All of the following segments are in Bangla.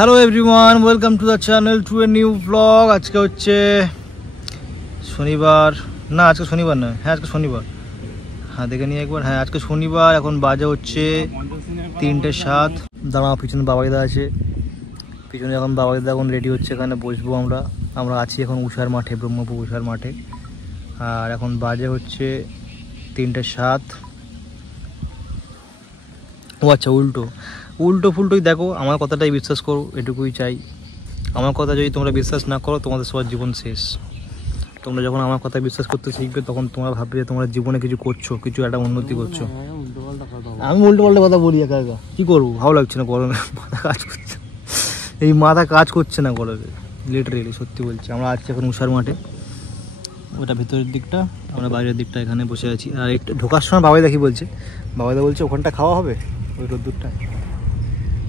Hello everyone, welcome to the channel to a new blog. আজকে হচ্ছে শনিবার, না আজকে শনিবার নয়, হ্যাঁ আজকে শনিবার, হ্যাঁ দেখে নিয়ে একবার, হ্যাঁ আজকে শনিবার। এখন বাজে হচ্ছে 3:07। দাঁড়া, পিছনে বাবাইদা আছে, পিছনে এখন বাবাইদা এখন রেডি হচ্ছে, এখানে বসবো আমরা আছি এখন উষার মাঠে, ব্রহ্মপুর উষার মাঠে। আর এখন বাজে হচ্ছে 3:07। ও আচ্ছা, উল্টো ফুলটোই দেখো, আমার কথাটাই বিশ্বাস করো, এটুকুই চাই। আমার কথা যদি তোমরা বিশ্বাস না করো, তোমাদের সবার জীবন শেষ। তোমরা যখন আমার কথা বিশ্বাস করতে শিখবে, তখন তোমরা ভাববে যে তোমরা জীবনে কিছু করছো, কিছু একটা উন্নতি করছো। আমি উল্টো পাল্টা কথা বলি একা একা, কী করবো, ভালো লাগছে না গরমে, মাথা কাজ করছে, এই মাথা কাজ করছে না গরমে, লিটারেলি সত্যি বলছি। আমরা আছি এখন উষার মাঠে, ওটা ভেতরের দিকটা, আমরা বাইরের দিকটা এখানে বসে আছি। আর একটু ঢোকার সময় বাবাইদা কি বলছে, বাবাইদা বলছে ওখানটা খাওয়া হবে ওই রোদ্দুরটা।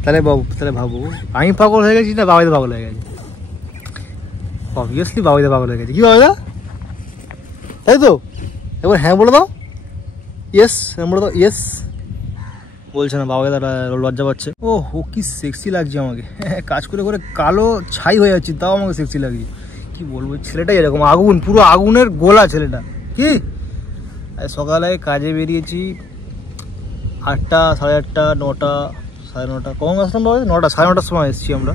তাহলে ভাবো আমি পাগল হয়ে গেছি না বাবাইদা পাগল হয়ে গেছে? অবভিয়াসলি বাবাইদা পাগল হয়ে গেছে। কি বাবাইদা, তাই তো? এবার হ্যাঁ বলে দাও, ইয়েস বলে দাও, ইয়েস। বলছে না, বাবাইদা লজ্জা পাচ্ছে। ও কি সেক্সি লাগছে আমাকে, কাজ করে করে কালো ছাই হয়ে যাচ্ছি, তাও আমাকে সেক্সি লাগছে। কি বলবো, ছেলেটাই এরকম আগুন, পুরো আগুনের গোলা ছেলেটা। কি সকালে কাজে বেরিয়েছি 8টা, 8:30, 9টা, 9:30, কখন আসলাম বাবা? 9টা, 9:30 সময় এসেছি আমরা।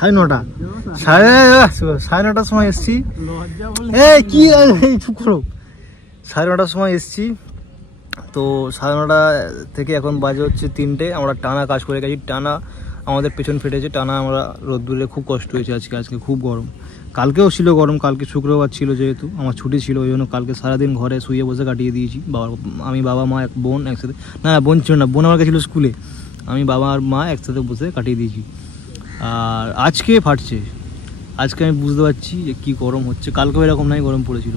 9:30, 9:30 সময় এসেছি। কি চুপ করো, 9:30 সময় এসেছি। তো 9:30 থেকে এখন বাজে হচ্ছে 3টে। আমরা টানা কাজ করে গেছি, টানা আমাদের পেছন ফেটেছে, টানা আমরা রোদ্দুরে খুব কষ্ট হয়েছে আজকে খুব গরম। কালকেও ছিল গরম, কালকে শুক্রবার ছিল, যেহেতু আমার ছুটি ছিল, ওই জন্য কালকে সারাদিন ঘরে শুয়ে বসে কাটিয়ে দিয়েছি। আমি বাবা মা এক বোন একসাথে, না বোন ছিল না, বোন আমার কাছে ছিল স্কুলে, আমি বাবা আর মা একসাথে বসে কাটিয়ে দিয়েছি। আর আজকে ফাটছে, আজকে আমি বুঝতে পারছি যে কী গরম হচ্ছে। কালকেও এরকম নাই, গরম পড়েছিল,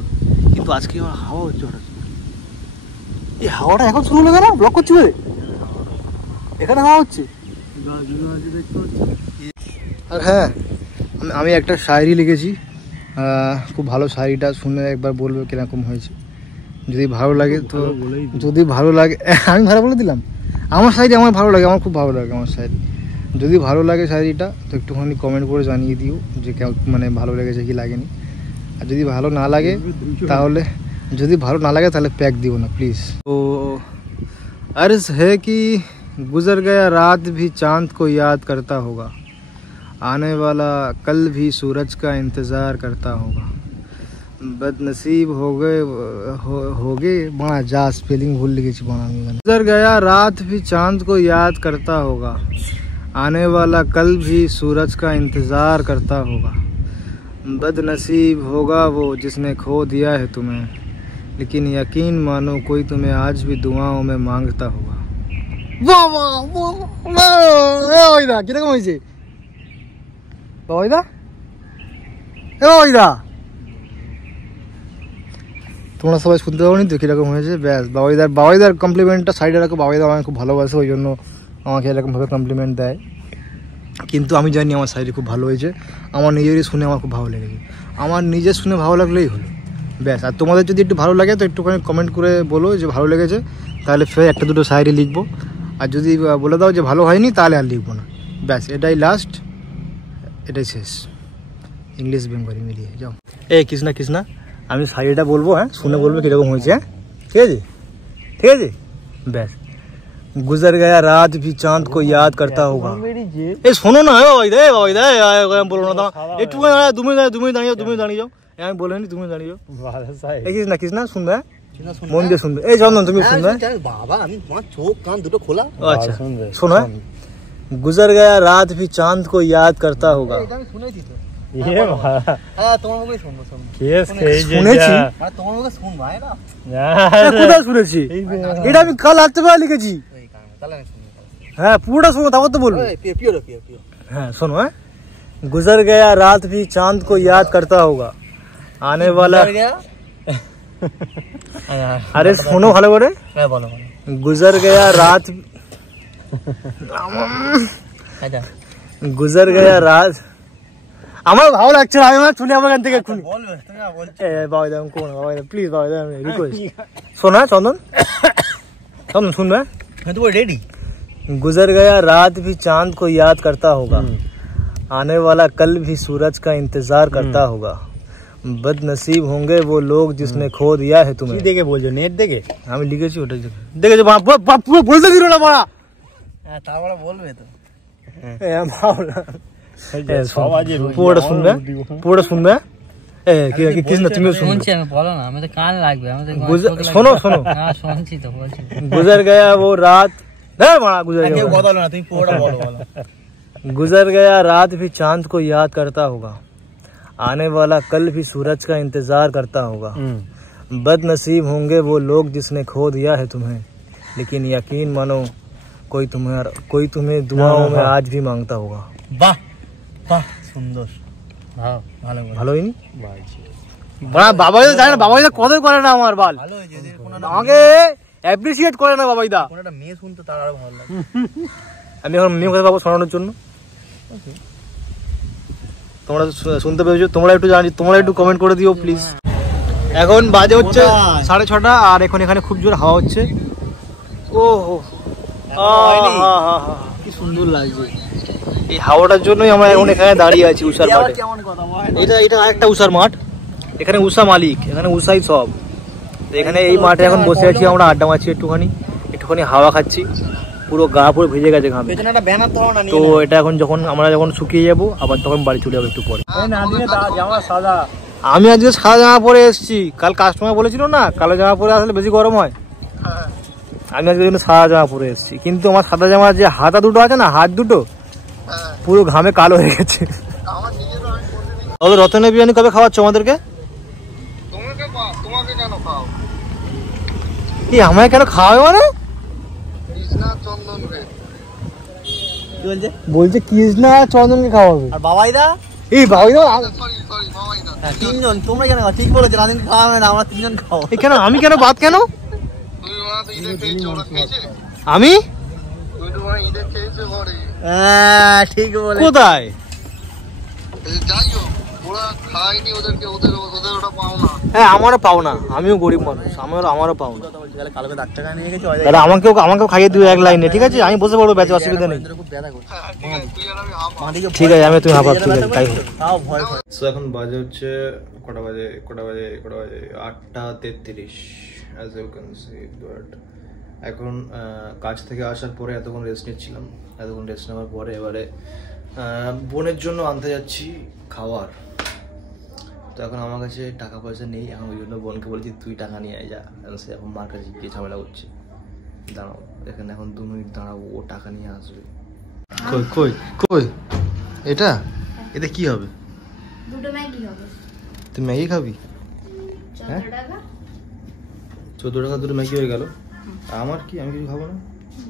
কিন্তু আজকে আমার হাওয়া হচ্ছে হঠাৎ। এই হাওয়াটা এখন শুরু হলো কেন? ব্লক করছি বলে এখানে হাওয়া হচ্ছে। আর হ্যাঁ, আমি একটা শায়রি লিখেছি, খুব ভালো শায়রিটা শুনে একবার বলবে কীরকম হয়েছে। যদি ভালো লাগে তো, যদি ভালো লাগে, আমি ভালো বলে দিলাম। আমার শায়রি আমার ভালো লাগে, আমার খুব ভালো লাগে আমার শায়রি। যদি ভালো লাগে শায়রিটা তো একটুখানি কমেন্ট করে জানিয়ে দিও যে মানে ভালো লেগেছে কি লাগেনি। আর যদি ভালো না লাগে তাহলে প্যাক দিও না প্লিজ। তো अर्ज है कि गुजर गया रात भी चांद को याद करता होगा, आने वाला कल भी सूरज का इंतज़ार करता होगा, बदनसीब हो गए बड़ा जा स्पेलिंग भूल गई बड़ा। गुजर गया रात भी चांद को याद करता होगा, आने वाला कल भी सूरज का इंतज़ार करता होगा, बदनसीब होगा वो जिसने खो दिया है तुम्हें, लेकिन यकीन मानो कोई तुम्हें आज भी दुआओं में मांगता होगा। वाह वाह वाह, কিরকম হয়েছে বাবাইদা? বাবাইদা, তোমরা সবাই শুনতে পাবোনি তো কীরকম হয়েছে? ব্যাস, বাবাইদার কমপ্লিমেন্টটা সাইডে রাখো। বাবাইদা আমাকে খুব ভালোবাসে, ওই জন্য আমাকে এরকমভাবে কমপ্লিমেন্ট দেয়। কিন্তু আমি জানি আমার শায়রি খুব ভালো হয়েছে, আমার নিজেরই শুনে আমার খুব ভালো লেগেছে। আমার নিজের শুনে ভালো লাগলেই হলো, ব্যাস। আর তোমাদের যদি একটু ভালো লাগে তো একটুখানি কমেন্ট করে বলো যে ভালো লেগেছে, তাহলে ফের একটা দুটো শায়রি লিখবো। আর যদি বলে দাও যে ভালো হয়নি, তাহলে আর লিখবো না, ব্যাস। এটাই লাস্ট, এটাই শেষ, ইংলিশ বেঙ্গলি মিলিয়ে। যাও কৃষ্ণা, আমি শায়রিটা বলবো, হ্যাঁ শুনে বলবে কীরকম হয়েছে, হ্যাঁ ঠিক আছে ব্যাস। गुजर गया रात भी चांद को याद करता होगा। ए শোনো না, বাবাইদা বলো না, একটু 2 মিনিট দাঁড়িয়ে যাও, আমি বলিনি, তুমি দাঁড়িয়ে যাও। কৃষ্ণা শুনবে, মন দিয়ে শুনবে। এই চন্দন তুমি শুনবে বাবা, আমি তোমার চোখ কান দুটো খোলা। আচ্ছা শোনো, गुजर गया रात भी चांद को याद करता होगा। আমি শুনেছি তো, হ্যাঁ তোমার মুখে শুনবো, শুনেছি তোমার মুখে শুনবো। কোথায় শুনেছি? এটা আমি কাল রাত্রেবেলা লিখেছি। হ্যাঁ পুরোটা শোনো, তারপর তো বলবো। হ্যাঁ শোনো, হ্যাঁ गुजर गया रात भी चांद को याद करता होगा, आने वाला अरे শোনো ভালো করে, गुजर गया रात गुजर गया रात। আমার ভালো লাগছে না, আমি শুনে আমার এখান থেকে বাবাইদা প্লিজ, বাবাইদা রিকোয়েস্ট। শোনা চন্দন শুনবে, রেডি गुजर गया रात भी चांद को याद करता होगा, आने वाला कल भी सूरज का इंतजार करता होगा, बदनसीब होंगे वो लोग जिसने खो दिया है तुम्हें। देखे बोल नेट देखे আমি লিখেছি ওটা দেখে যে পুরো বলতে দিল না বড়া। হ্যাঁ তারপরে বলবে তো পুরোটা শুনবে, পুরোটা শুনবে। কৃষ্ণ তুমি শুনছি আমি, বলো না, আমাদের কান লাগবে, আমাদের শোনো শোনো। শুনছি তো, বলছি। गुजर गया वो रात, गुजर गया, কথা বলো না, তুমি পুরোটা বলো। गुजर गया रात भी चांद को याद करता होगा, आने वाला कल भी सूरज का इंतजार करता होगा, बदनसीब होंगे वो लोग जिसने खो दिया है तुम्हें, लेकिन यकीन मानो कोई तुम्हें दुआओं में आज भी मांगता होगा। বাহ বাহ সুন্দর, ভালো ভালো হয়নি? বাবাই জানে না, বাবাই কদর করে না আমার বাল, ভালো হয়েছে। আমাকে অ্যাপ্রিসিয়েট করে না বাবাইদা। কোনো একটা মেয়ে শুনতো তার আরো ভালো লাগে। আমি এখন মেয়ে কথা পাবো শোনানোর জন্য। তোমরা শুনতে পেয়েছো? তোমরা একটু জানি, তোমরা একটু কমেন্ট করে দিও প্লিজ। এখন বাজে হচ্ছে 6:30 আর এখন এখানে খুব জোর হাওয়া হচ্ছে। ও কি সুন্দর লাগছে। এই হাওয়াটার জন্যই আমরা এখন এখানে দাঁড়িয়ে আছি উষার মাঠে। এটা আরেকটা উষার মাঠ, এখানে উষা মালিক, এখানে উষাই সব। তো এখানে এই মাঠে এখন বসে আছি আমরা, আড্ডা মারছি, একটুখানি হাওয়া খাচ্ছি। পুরো গা পুরো ভিজে গেছে ঘামে। তো এটা এখন আমরা যখন শুকিয়ে যাবো আবার তখন বাড়ি চলে যাবো একটু পরে। আমি আজকে সাদা জামা পরে এসেছি, কাল কাস্টমার বলেছিল না কালো জামা পরে আসলে বেশি গরম হয়, আমি আজকে জন্য সাদা জামা পরে এসেছি। কিন্তু আমার সাদা জামার যে হাতা দুটো আছে না, হাত দুটো পুরো ঘামে কালো হয়ে গেছে। রতনের বিরিয়ানি কবে খাওয়াচ্ছ আমাদেরকে? আমায় কেন খাওয়াবে মানে? বলছে কৃষ্ণা চন্দনকে খাওয়াবে। আর বাবাইদা? এই বাবাইদা তিনজন, তোমরা কেন ঠিক বলেছো, রাজনীতি খাওয়াবে না, আমরা তিনজন খাও। কেন আমি কেন বাদ কেন? আমি ঠিক বলে কোথায়? হ্যাঁ আমারও পাও না, আমিও গরিব মানুষ, আমারও পাও না। কালকে ডাক্তার নিয়ে গেছি, দাদা আমাকেও খাইয়ে দিও এক লাইনে, ঠিক আছে? আমি বসে পড়বো, ব্যাচে অসুবিধা নেই। ঠিক আছে, আমি তুমি হাফ তাই। এখন বাজে হচ্ছে কটা বাজে 8:33 as you can see, but এখন কাজ থেকে আসার পরে এতক্ষণ রেস্ট নিচ্ছিলাম, এতক্ষণ রেস্ট নেওয়ার পরে এবারে বোনের জন্য আনতে যাচ্ছি খাবার। তো এখন আমার কাছে টাকা পয়সা নেই, এখন ওই জন্য বোনকে বলছি তুই টাকা নিয়ে আয় যা। সে এখন মার কাছে গিয়ে ঝামেলা করছে, দাঁড়াও এখানে এখন 2 মিনিট দাঁড়াবো, ও টাকা নিয়ে আসবে। কই এটা কি হবে? দুটো ম্যাগি হবে। তুই ম্যাগি খাবি? 14 টাকা। 14 টাকা দুটো ম্যাগি হয়ে গেল। আমার কি, আমি কিছু খাবো না?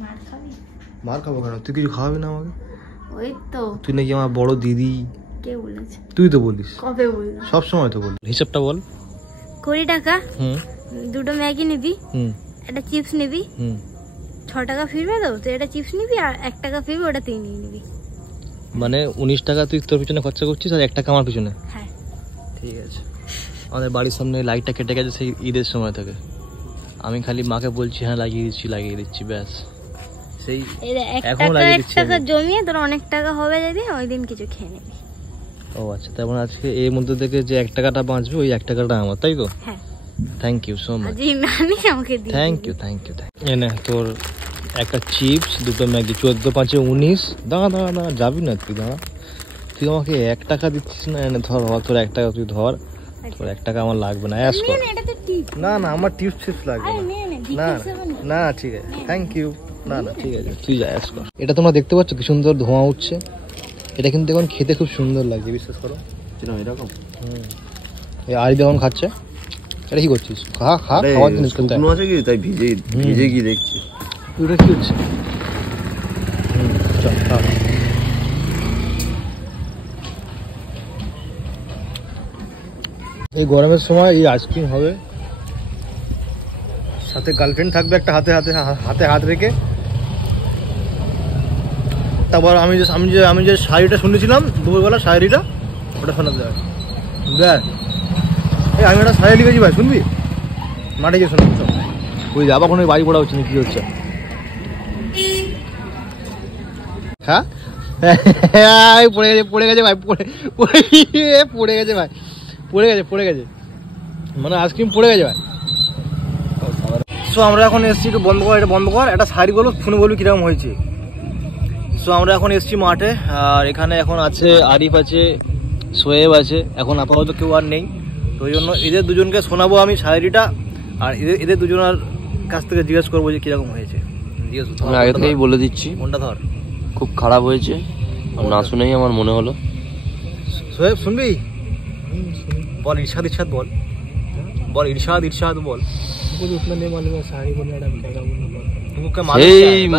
মার খাবি? মার খাবো কেন? তুই কিছু খাওয়াবি না আমাকে? ওই তো তুই নাকি আমার বড় দিদি। কে বলেছে? তুই তো বলিস, কবে বললাম? সব সময় তো বলিস। হিসাবটা বল। 20 টাকা, দুটো ম্যাগি নিবি, একটা চিপস নিবি, 6 টাকা ফিরবে তো, তো এটা চিপস নিবি আর 1 টাকা ফিরবে, ওটা তুই নিয়ে নিবি। মানে 19 টাকা তুই তোর পিছনে খরচা করছিস আর 1 টাকা আমার পিছনে? হ্যাঁ ঠিক আছে। আমাদের বাড়ির সামনে লাইটটা কেটে গেছে সেই ঈদের সময় থেকে, আমি খালি মাকে বলছি হ্যাঁ লাগিয়ে দিচ্ছি ব্যাস। সেই এখন লাগিয়ে দিচ্ছি। 1 টাকা জমিয়ে তোর অনেক টাকা হবে, যদি ওই দিন কিছু খেয়ে নিবি। ও আচ্ছা, তারপর আজকে এর মধ্যে থেকে যে 1 টাকাটা বাঁচবে ওই 1 টাকাটা আমার, তাই তো? হ্যাঁ। Thank you so much. আজি নানি আমাকে দি। Thank you. এনে তোর একটা চিপস, দুটো ম্যাগি, 14 5 19। দাঁড়া যাবি না তুই, দাঁড়া। তুই আমাকে 1 টাকা দিচ্ছিস না, এনে ধর তোর 1 টাকা তুই ধর, তোর 1 টাকা আমার লাগবে না। অ্যাশ কর। না আমার টিপস লাগবে না। না ঠিক আছে, থ্যাংক ইউ। না ঠিক আছে, তুই যা, অ্যাশ কর। এটা তোমরা দেখতে পাচ্ছ কি সুন্দর ধোঁয়া উঠছে, এটা কিন্তু এখন খেতে খুব সুন্দর লাগছে, বিশ্বাস করো। এরকম এই আরি যখন খাচ্ছে, এটা কি করছিস? খাওয়ার জিনিস আছে কি, তাই ভিজে কি দেখছি। ওটা কি হচ্ছে? এই গরমের সময় এই আইসক্রিম হবে, সাথে গার্লফ্রেন্ড থাকবে একটা, হাতে হাত রেখে। তারপর আমি যে শাড়িটা শুনেছিলাম দুপুরবেলা, শাড়িটা ওটা শোনাতে হবে। দেখ এই আমি একটা শাড়ি লিখেছি ভাই, শুনবি? মাঠে গিয়ে শোনাবো। ওই যাবা কোনো বাড়ি পড়া হচ্ছে না, কি হচ্ছে? হ্যাঁ পড়ে গেছে ভাই, পড়ে গেছে ভাই, পড়ে গেছে মানে আইসক্রিম পড়ে গেছে ভাই। সো আমরা এখন এসছি, একটু বন্ধ কর, এটা বন্ধ কর, একটা শাড়ি বলো, শুনে বলবি কিরকম হয়েছে। সো আমরা এখন এসছি মাঠে, আর এখানে এখন আছে আরিফ আছে, সোয়েব আছে, এখন আপাতত কেউ আর নেই, তো ওই জন্য এদের দুজনকে শোনাবো আমি শায়রিটা, আর এদের দুজনের কাছ থেকে জিজ্ঞেস করবো যে কিরকম হয়েছে। আমি আগে থেকেই বলে দিচ্ছি, মনটা ধর, খুব খারাপ হয়েছে, না শুনেই আমার মনে হলো। সোয়েব শুনবি, বল ইরশাদ বল, বল ইরশাদ বল।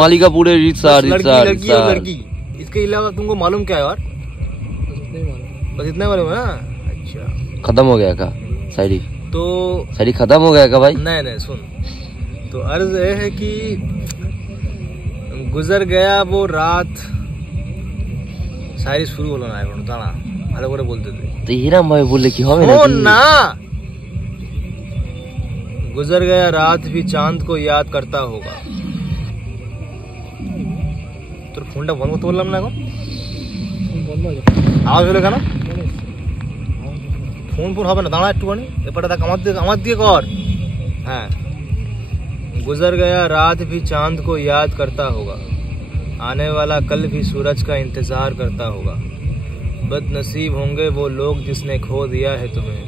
मालिकापुरे रिक्शा लड़की, इसके अलावा तुमको मालूम क्या है और बस इतना मालूम है ना? अच्छा, खत्म हो गया का शायरी? तो शायरी खत्म हो गया का भाई? नहीं सुन, तो अर्ज ये है कि गुजर गया वो रात, शायरी शुरू হলো না এখন, দাঁড়া ভালো করে বলতে দে। তো হিরাম ভাই বললে কি হবে না? गुजर गया रात भी चांद को याद करता होगा। তোর ফোনটা বন্ধ করতে বললাম না, এখন আওয়াজ হলো কেন? ফোন হবে না, দাঁড়া একটুখানি, এপারে দেখ, আমার দিকে কর। হ্যাঁ, गुजर गया रात भी चांद को याद करता होगा, आने वाला कल भी सूरज का इंतजार करता होगा, बदनसीब होंगे वो लोग जिसने खो दिया है तुम्हें,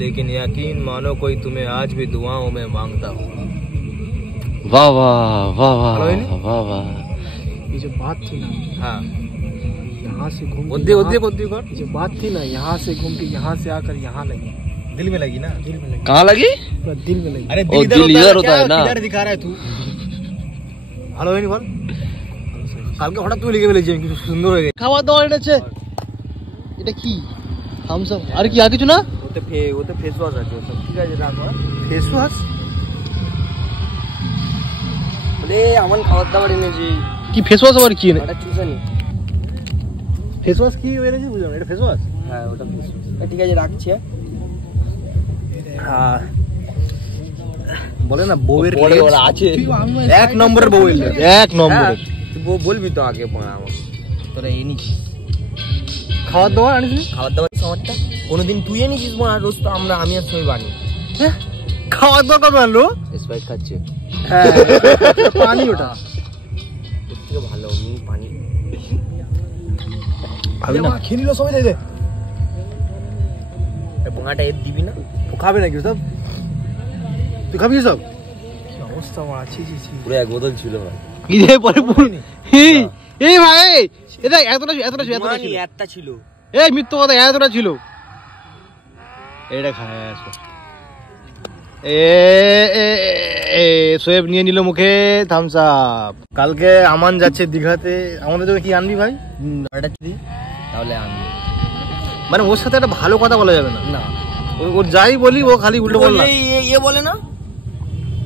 लेकिन यकीन मानो कोई तुम्हें आज भी दुआओं में मांगता होगा। वाह वाह वाह वाह वाह वाह। ये जो बात थी ना, हाँ, यहाँ से घूम कर जो बात थी ना, यहाँ से घूम के यहाँ से आकर यहाँ लगी, दिल में लगी ना? दिल में लगी, कहाँ लगी? दिल में लगी। अरे दिल इधर होता है ना? किधर दिखा रहा है तू? ভালো হয়নি বল, কালকে হঠাৎ তুই লিখে ফেলেছি কিছু সুন্দর হয়ে গেছে। খাওয়া দাওয়া এটা কি থামস আপ আর কি আর কিছু না? ওতে ফেস ওয়াশ আছে, সব ঠিক আছে, রাখো। ফেস ওয়াশ বলে আমার খাবার দাবার এনেছি। কি ফেস ওয়াশ আবার কি? এটা চুষানি ফেস ওয়াশ কি এনেছি বুঝলাম, এটা ফেস ওয়াশ? হ্যাঁ, ওটা ফেস ওয়াশ। ঠিক আছে, রাখছি। হ্যাঁ, বলে না বউয়ের আছে, এক নম্বরের বউয়ের, এক নম্বরের। তুই বলবি তো আগে আমাকে, তোরা এনেছিস খাওয়ার দাওয়ার আনিস? খাবার দাবার খাবারটা কোনোদিন তুই এনেছিস মা? রোজ তো আমি আর সবাই বানি। হ্যাঁ, খাওয়ার দাওয়ার কত আনলো? স্প্রাইট খাচ্ছে। হ্যাঁ, পানি, ওটা ওর থেকে ভালো পানি খাবি না? খেয়ে নিল সবাই, দে বোঙাটা এর দিবি না? ও খাবে নাকি সব? তুই খাবি সব? অবস্থা আছে, পুরো এক বোতল ছিল ভাই। কি রে পরে এই ভাই, এটা এতটা ছিল, একটা ছিল, এই মিথ্যা কথা, এতটা ছিল। এটা খায় আসো, সোয়েব নিয়ে নিল মুখে থামস আপ। কালকে আমান যাচ্ছে দীঘাতে, আমাদের জন্য কি আনবি ভাই? তাহলে আমি মানে ওর সাথে একটা ভালো কথা বলা যাবে না, না, ওর যাই বলি ও খালি উল্টো বলে এ বলে না,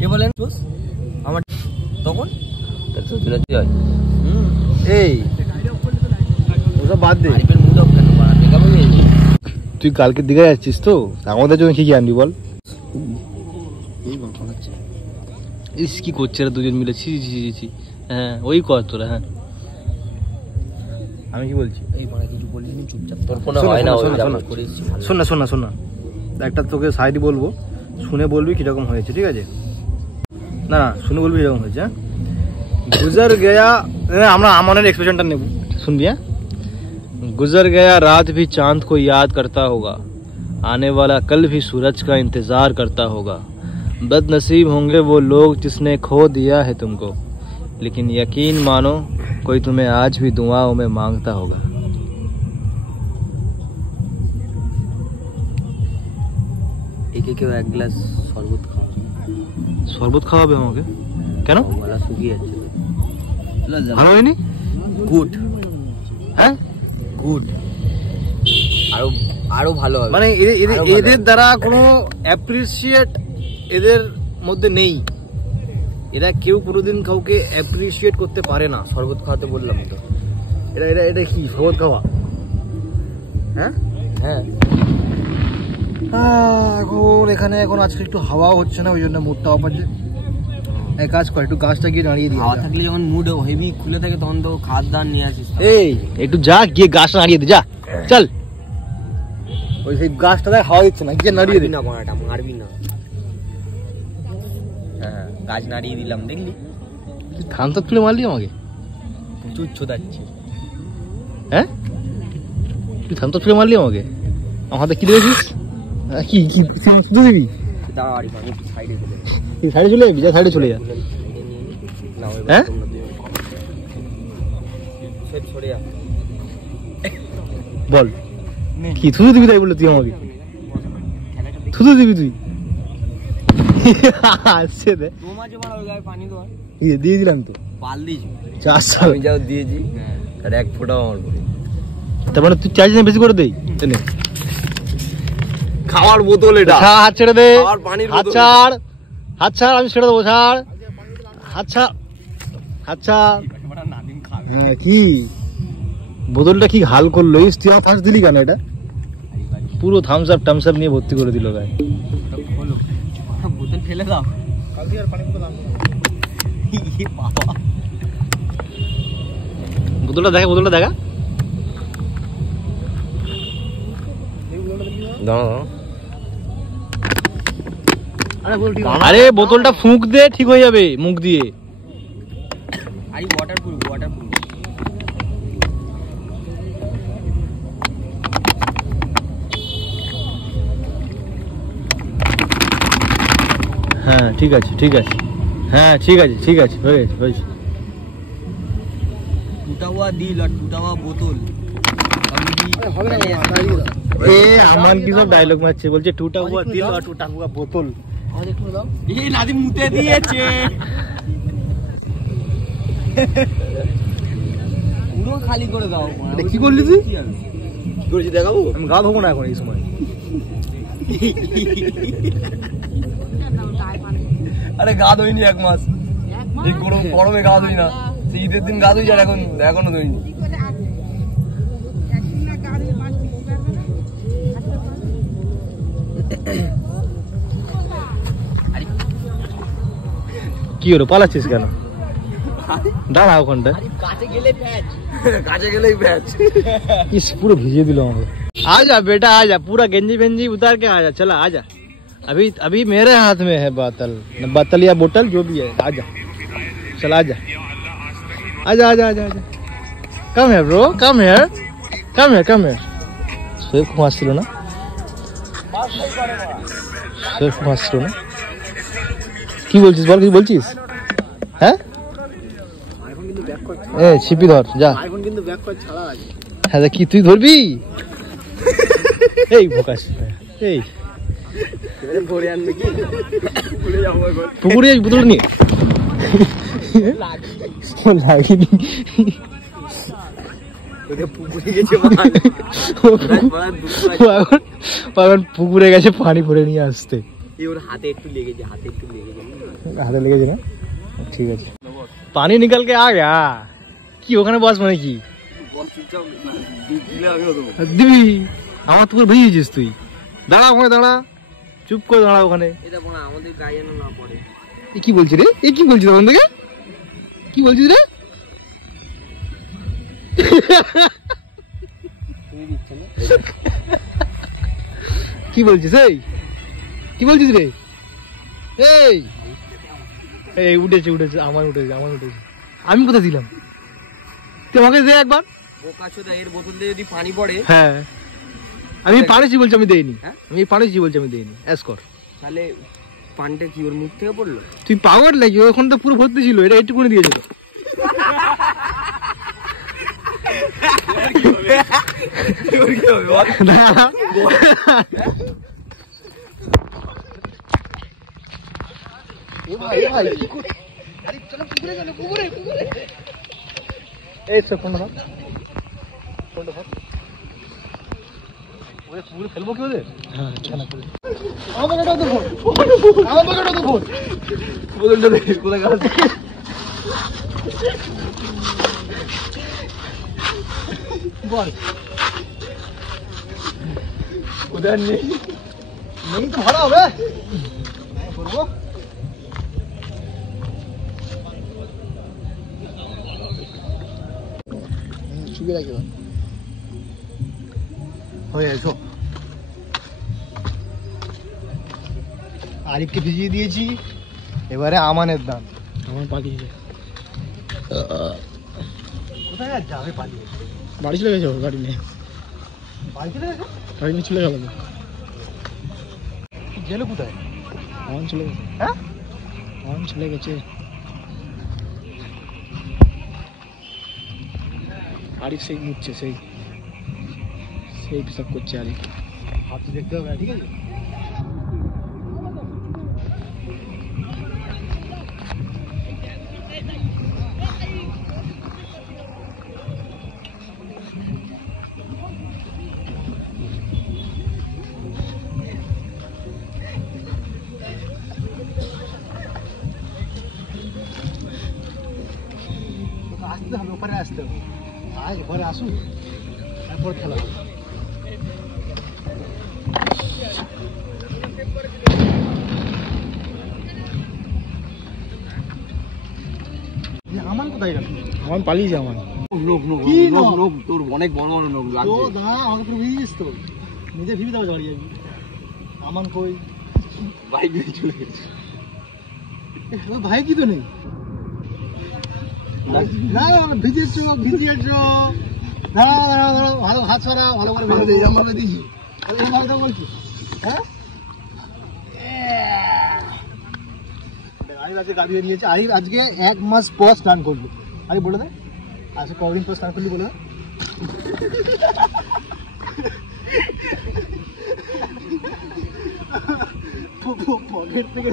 এ বলে না আমার, তখন এই ওসব বাদ দে। তুই কালকে দীঘা যাচ্ছিস তো, আমাদের জন্য কি কি আনবি বল? ইস কি করছে রে দুজন মিলে, ছি ছি ছি। হ্যাঁ, ওই কর তোরা। হ্যাঁ, আমি কি বলছি? এই মানে কিছু বলিনি, চুপচাপ। তোর ফোনে হয় না, শোন না, একটা তোকে শায়রি বলবো, শুনে বলবি কিরকম হয়েছে, ঠিক আছে? না শুনে বলবি কিরকম হয়েছে। হ্যাঁ, गुजर गया, আমরা আমানের এক্সপ্রেশনটা নেব, শুনবি? হ্যাঁ, गुजर गया रात भी चांद को याद करता होगा, आने वाला कल भी सूरज का इंतजार करता होगा, बदनसीब होंगे वो लोग जिसने खो दिया है तुमको, लेकिन यकीन मानो कोई तुम्हें आज भी दुआओं में मांगता होगा। কেউ এক গ্লাস শরবত খাওয়া। শরবত খাওয়াবে আমাকে? কেন? গলা শুকিয়ে যাচ্ছে। ভালো হয়নি? গুড। হ্যাঁ, গুড, আরো ভালো হবে। মানে এদের দ্বারা কোনো অ্যাপ্রিসিয়েট এদের মধ্যে নেই, এরা কেউ কোনোদিন কাউকে অ্যাপ্রিসিয়েট করতে পারে না। শরবত খাওয়াতে বললাম তো, এটা কি শরবত খাওয়া? হ্যাঁ হ্যাঁ, এখন এখানে আজকে একটু হাওয়াও হচ্ছে না, ওই জন্য মুডটা অফ আছে। এক কাজ কর, একটু গাছটা গিয়ে দাঁড়িয়ে দিয়ে হাওয়া থাকলে যখন মুড হেভি খুলে থাকে তখন তো খাদ্য দান নিয়ে আসিস। এই একটু যা গিয়ে গাছটা নাড়িয়ে দে, যা চল। ওই সেই গাছটা দেখ হাওয়া দিচ্ছে না, গিয়ে নাড়িয়ে দে। না বানাটা মারবি না। হ্যাঁ গাছ নাড়িয়ে দিলাম, দেখলি ধান তো তুলে মারলি আমাকে, প্রচুর ছোটাচ্ছি। হ্যাঁ তুই ধান তো তুলে মারলি আমাকে, আমার হাতে কি দেখেছিস? কি কি শুধু দিবি? দাঁড়া আরে আমি একটু সাইডে দিলে তুই সাইডে চলে যাবি, যা সাইডে চলে যা। হ্যাঁ সরে যা। বল কি থুতু দিবি তাই বললো তুই আমাকে? থুতু দিবি তুই? আসছে দে, তোমার যে মারা গায়ে পানি দেওয়া দিয়ে দিলাম তো, পাল দিয়েছি চার সাল আমি যাও দিয়েছি আর এক ফোঁটাও আমার করে। তার মানে তুই চার্জ বেশি করে দেই। খাওয়ার বোতল এটা, হাত ছেড়ে দে, আর পানির হাত বোতল। ছাড়, হাত ছাড়, আমি ছেড়ে দেবো, ছাড় হাত ছাড়, হাত ছাড়। হ্যাঁ কি বোতলটা কি হাল করলো? তুই আমার ফাঁস দিলি কেন? এটা পুরো থামস আপ টামস আপ নিয়ে ভর্তি করে দিল গায়ে। বোতল ফেলে দাও। বোতলটা দেখা, বোতলটা দেখা। আরে বোতলটা ফুঁক দে, ঠিক হয়ে যাবে মুখ দিয়ে। আরে ওয়াটারপ্রুফ, ওয়াটারপ্রুফ। হ্যাঁ ঠিক আছে, ঠিক আছে, হ্যাঁ ঠিক আছে, ঠিক আছে, হয়ে গেছে, হয়েছে। टूटा हुआ दिल और टूटा हुआ बोतल। এ আমান কি সব ডায়লগ মারছে, বলছে টুটা হুয়া দিল আর টুটা হুয়া বোতল। এই নাদি মুতে দিয়েছে পুরো খালি করে দাও। এটা কি করলি তুই? কি করেছি দেখাবো? আমি গা ধোবো না এখন এই সময়। আরে গা ধুইনি এক মাস, এই গরমে গা ধুই না, সেই ঈদের দিন গা ধুই আর এখনো ধুইনি। কি হলো, পালাচ্ছিস কেন? দাঁড়া ওখানটা। কাছে গেলে প্যাচ, কাছে গেলেই প্যাচ। इस पूरा भिजे दिलो हमको। आजा बेटा आजा, पूरा गंजी बेंजी उतार के आजा, चला आजा। अभी अभी मेरे हाथ में है बोतल, बोतल या बोतल जो भी है, आजा चल आजा आजा आजा आजा आजा। कम है ब्रो, कम है, कम है, कम है। सोएब को मारছিল না, সোয়েব को মারছিল না। কি বলছিস বল, কি বলছিস? হ্যাঁ এ ছিপি ধর যা। এখন কিন্তু ব্যাক কর ছাড়া আছে। হ্যাঁ কি তুই ধরবি? এই ফোকাস, এই ভরে আনবে কি? ভুলে যাবো এখন। পুকুরে বোতল নিয়ে লাগিনি, ওটা পুকুরে গেছে মাছ। এখন পুকুরে গেছে পানি ভরে নিয়ে আসতে। এই ওর হাতে একটু লেগেছে, হাতে একটু লেগেছে। হাতে লেগেছে না? ঠিক আছে, পানি নিকাল কে আ গয়া। কি ওখানে বস মানে কি দিবি? আমার পুকুর ভিজেছিস তুই, দাঁড়া ওখানে দাঁড়া, চুপ করে দাঁড়া ওখানে। এটা বড় আমাদের গায়ে যেন না পড়ে। এ কি বলছিস রে, এ কি বলছিস ওখান থেকে? কি বলছিস রে? কি বলছিস? এই কি বলছিস রে? এই এই উঠেছে উঠেছে, আমার উঠেছে, আমার উঠেছে। আমি কোথায় দিলাম? তুই আমাকে দে একবার। বোকাচোদা, এর বোতল দিয়ে যদি পানি পড়ে। হ্যাঁ আমি পানিছি বলছি, আমি দেইনি। হ্যাঁ? আমি পানিছি বলছি, আমি দেইনি। এস কর। তাহলে পানিটা কি ওর মুখ থেকে পড়লো? তুই পাগল নাকি? ওখানে তো পুরো ভর্তি ছিল, এটা একটু করে দিয়েছে তো। এই সব ফোন ধর, ফোনটা ধর। ওরে পুকুরে ফেলবো কি ওদের? হ্যাঁ কেন করে আমার পকেটে তো ফোন, আমার পকেটে তো ফোন। বোতলটা দে, কোথায় গেল? বল কোথায় নেই? নেই তো ভাড়া হবে করবো। শুকিয়ে রাখি হয়ে গেছো। আরিফকে ভিজিয়ে দিয়েছি, এবারে আমানের দান। আমার পালিয়েছে। কোথায় আর যাবে পালিয়ে? বাড়ি চলে গেছে, গাড়ি নিয়ে। বাড়ি চলে গেছে? গাড়ি নিয়ে চলে গেল। গেল কোথায়? আমান চলে গেছে। হ্যাঁ, আমান চলে গেছে। আরিফ সেই মুছছে, সেই পিসাব করছে আরিফ। হাত তো দেখতে হবে, ঠিক আছে? আসতে হবে, ওপারে আসতে হবে। আজ ঘরে আসুন, তারপর খেলা হবে। আমান কোথায় গেল? আমান পালিয়েছে। আমান কি নখ? তোর অনেক বড় বড় নখ লাগছে। তো দাঁড়া, আমাকে পুরো ভিজিস তো, নিজে ভিজে দেওয়া বাড়ি যাবি। আমান কই? বাইক নিয়ে চলে গেছে। ভাই কি তো নেই না, ভিজিয়েছ ভালো, হাত ছড়াও ভালো করে ভিজে দিই। আমরা দিয়েছি বলছি। হ্যাঁ, আরিফ আজকে গাড়ি নিয়েছে। আরিফ আজকে 1 মাস পর স্নান করলো। আরিফ বলে দেয় আজকে কদিন পর স্নান করলি বলে দেয়। পকেট থেকে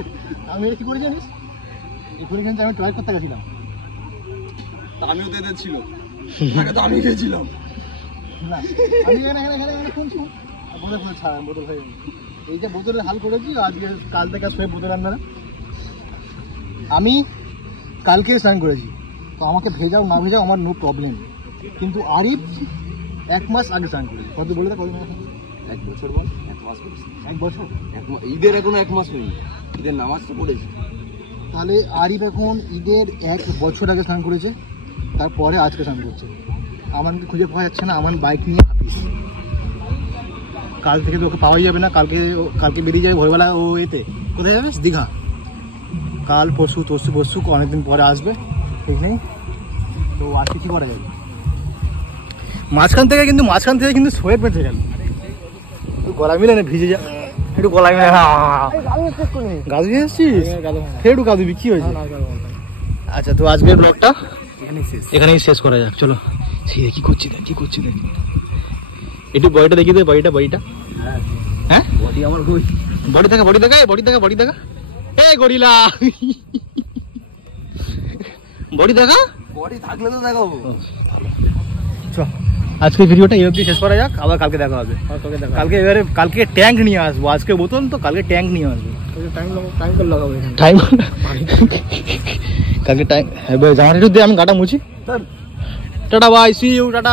আমি কি করে জানিস? এখানে কিন্তু আমি ট্রাই করতে গেছিলাম। আমিও তো এদের ছিল, তাকে তো আমি গেছিলাম না, আমি এখানে শুনছি বোতল ছাড়া বোতল হয়ে এই যে বোতলে হাল করেছি আজকে, কাল থেকে সবাই বোতল রান্না। আমি কালকে স্নান করেছি, তো আমাকে ভেজাও না ভেজাও আমার নো প্রবলেম। কিন্তু আরিফ 1 মাস আগে স্নান করেছি। কত বলে কত? 1 বছর বল, 1 মাস করেছি। 1 বছর? ঈদের এখনো 1 মাস হয়নি, ঈদের নামাজ তো পড়েছি। তাহলে আরিফ এখন ঈদের 1 বছর আগে স্নান করেছে, তারপরে আজকে স্নান করছে। আমাকে খুঁজে পাওয়া যাচ্ছে না। আমার বাইক নিয়ে হাফিস, কাল থেকে তো ওকে পাওয়াই যাবে না। কালকে বেরিয়ে যাবে ভোরবেলা। ও এতে কোথায় যাবে? দীঘা। কাল পরশু অনেকদিন পরে আসবে, ঠিক নেই তো আজকে কি করা যাবে? মাঝখান থেকে কিন্তু সোয়েট বেঁচে গেল। একটু গলা মিলে না, ভিজে যা, একটু গলা মিলে। গাছ নিয়ে এসছিস? ফের একটু গাছ দিবি, কি হয়েছে? আচ্ছা, তো আজকের ব্লগটা এখানেই শেষ করা যাক। চলো, কি করছি দেখ। একটু বডিটা দেখিয়ে দে, বডিটা। হ্যাঁ, বডি আমার কই? বডি দেখা। এই গরিলা, বডি দেখা। বডি থাকলে তো দেখাবো। আজকে ভিডিওটা এই অবধি শেষ করা যাক, আবার কালকে দেখা হবে। কালকে ট্যাঙ্ক নিয়ে আসবো। আজকে বোতল তো, কালকে ট্যাঙ্ক নিয়ে আসবো। টাইম কালকে টাইম। জামাটা একটু দিয়ে আমি গাটা মুছি। টাটা বাই, সি ইউ, টাটা।